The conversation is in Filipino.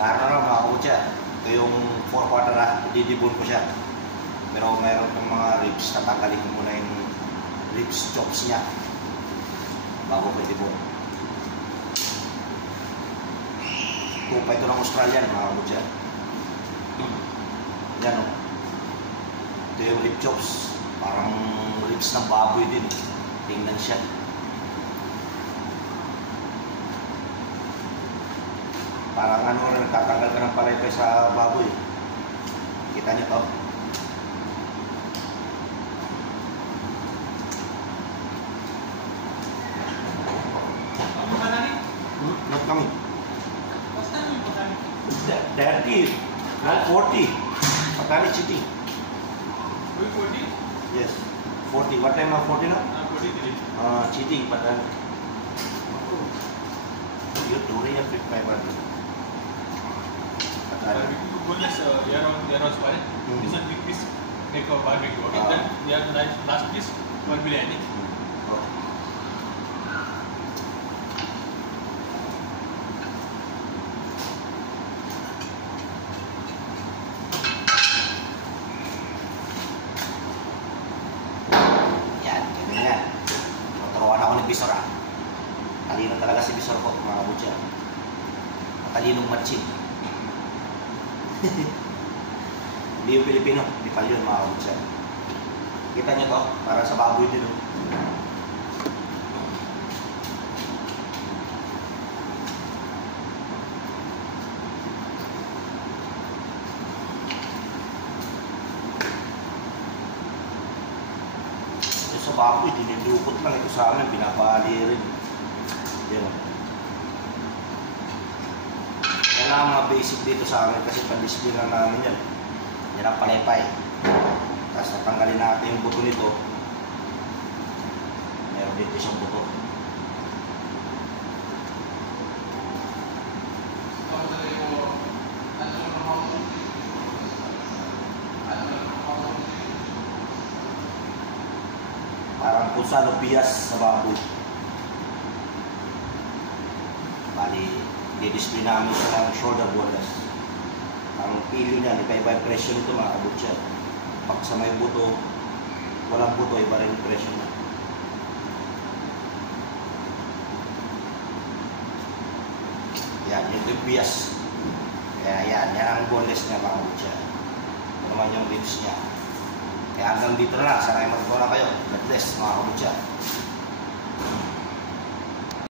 Isang araw na mga kabutya. Ito yung 4/4 na, didibon ko siya. Pero mayroon pang mga ribs, tatanggalin ko muna yung ribs chops niya bago ko dibon. Kupa ito ng Australian mga kabutya. Yan o. Ito yung rib chops. Parang ribs ng baboy din. Tingnan siya. Parang ano, nagtatanggal ka ng palaypay sa baboy. Kita niyo to. Not coming. What's that mean, Patani? 30, not 40. Patani cheating. Will 40? Yes. 40. What time of 40 now? 43. Cheating, Patani. You're doing a bit my body. Boneless, there was one. This one big piece, make a barbecue. Okay, then we have the last piece, one biryani. Yan, ganyan. Turuan ako ni Bisor ah. Talino talaga si Bisor ko, mga kabutya. Matalinong matching. Hindi yung Pilipino, hindi pala yun mga kabutya. Kita nyo to, para sa baboy din. Yung sa baboy, dinidukot lang ito sa amin, binabali rin. Yan. Yan ang mga basic dito sa amin kasi pan-display lang namin yan. Yan ang palaypay. Tapos natanggalin natin yung buto nito. Meron dito isang buto. Parang pusa o bias sa baboy. Bali, di-display namin sa ng shoulder boneless. Ang pili niya, iba-iba yung presyo nito mga kabutya. Pag sa may buto, walang buto, iba rin yung presyo niya. Yan, yung bias. Kaya yan ang boneless niya mga kabutya. Ito naman yung ribs niya. Kaya hanggang dito na lang. Sana ay magkaroon na kayo. God bless mga kabutya.